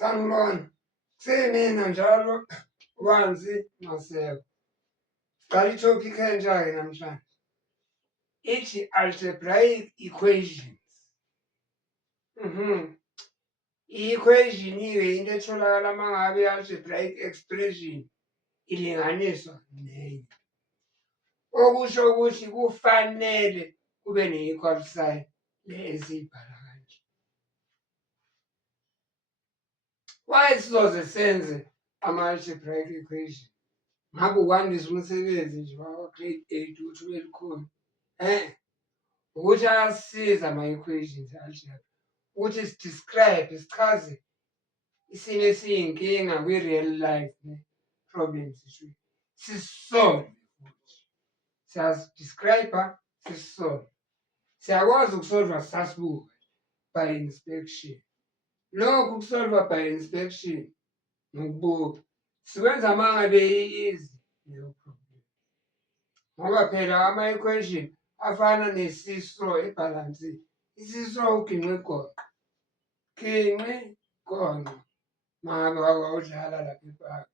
Sanibona, kusemina njalo Wanzi Maseko. Siqala i-topic entsha-ke namhlanje. Ithi algebraic equations. I-equation-ke into etholakala uma ngabe i-algebraic expression ilinganiswa nenye. Okusho ukuthi kufanele kube ne-equal sign le esiyibhala kanje. Why sizoze senze ama-algebraic equation? Ngabe ukwandisa umsebenzi nje wakwa-grade 8 ukuthi ube lukhuni? Ukuthi ayasisiza ama-equations algebra ukuthi si-describe, sichaze isimo esiyinkinga kwi-real life problems sisolve futhi. Siyazi-describe-a, sisisolve. Siyakwazi ukusolva sasbuka by inspection. Lokhu kusolva by inspection nokubuka sikwenza uma ngabe i-easy leyo problem. Ngoba phela ama-equation afana ne-seesaw ebhalansini. I-seesaw uginqe igoqo. Ginqi gonqa uma ngabe wawudlala lapha epaki.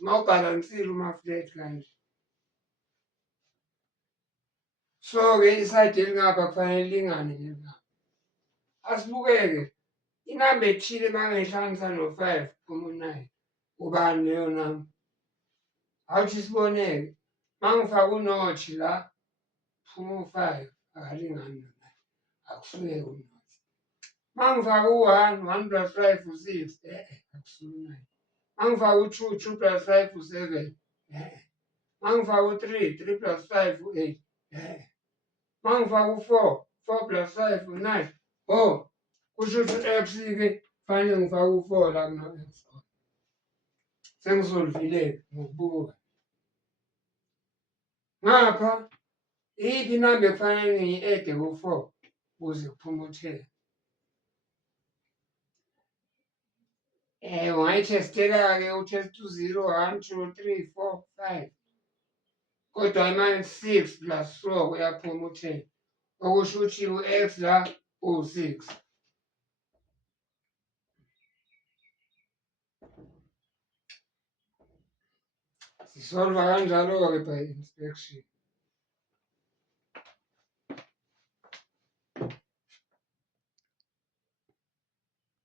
Uma ubhalansile uma-flat kanje. So-ke isayidi elingapha kufanele lingane nelingapha. Asibuke-ke inamba ethile uma ngihlanganisa no-5 kuphuma u-9. Ubani leyo namba? Awuthi isiboneke uma ngifaka unothi la kuphuma u-5 akalingani no-9 akusuke u-nought. Uma ngifaka u-1, 1 plus 5 u-6 akusuke u-9. Uma ngifaka u-2, 2 plus 5 u-7 uma ngifaka u-3, 3 plus 5 u-8 uma ngifaka u-4, 4 plus 5 u-9. Kusho ukuthi u-x-ke kufanele ngifake u-4 la kuno-x khona. Sengisolvile-ke ngokubuka. Ngapha iyiphi inamba ekufanele ngiyi-ede ku-4 ukuze kuphume u-10? Ungayithestela-ke u-test u-0, 1, 2, 3, 4, 5. Kodwa manje 6 plus 4 kuyaphuma u-10. Okusho ukuthi u-x la u-6. Sisolva kanjalo-ke by inspection.